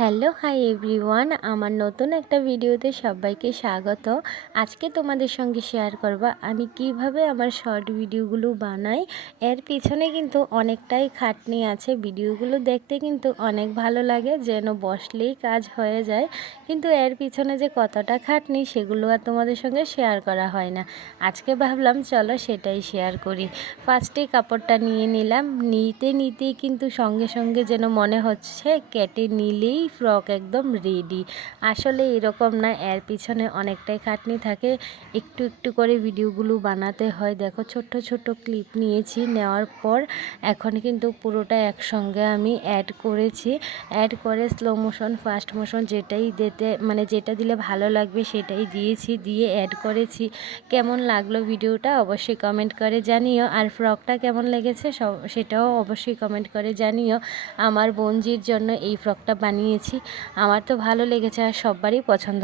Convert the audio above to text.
Hello hi everyone, আমার নতুন একটা ভিডিওতে সবাইকে স্বাগত। আজকে তোমাদের সঙ্গে শেয়ার করব আমি কিভাবে আমার শর্ট ভিডিওগুলো বানাই। এর পিছনে কিন্তু অনেকটাই খাটনি আছে। ভিডিওগুলো দেখতে কিন্তু অনেক ভালো লাগে, যেন বসলেই কাজ হয়ে যায়, কিন্তু এর পিছনে যে কতটা খাটনি সেগুলো আর তোমাদের সঙ্গে শেয়ার করা হয় না। আজকে ভাবলাম চলো সেটাই শেয়ার করি। ফার্স্টেই কাপড়টা নিয়ে নিলাম, নিতেই কিন্তু সঙ্গে সঙ্গে যেন মনে হচ্ছে কেটে নিলেই ফ্রক একদম রেডি। আসলে এরকম না, এর পিছনে অনেকটাই খাটনি থাকে। একটু একটু করে ভিডিওগুলো বানাতে হয়। দেখো ছোট্ট ছোট্ট ক্লিপ নিয়েছি, নেওয়ার পর এখন কিন্তু পুরোটা একসঙ্গে আমি অ্যাড করেছি। অ্যাড করে স্লো মোশন ফাস্ট মোশন যেটাই যেটা দিলে ভালো লাগবে সেটাই দিয়েছি, দিয়ে অ্যাড করেছি। কেমন লাগলো ভিডিওটা অবশ্যই কমেন্ট করে জানিও, আর ফ্রকটা কেমন লেগেছে সেটাও অবশ্যই কমেন্ট করে জানিও। আমার বোনজির জন্য এই ফ্রকটা বানিয়েছি, আমার তো ভালো লেগেছে আর সবারই পছন্দ।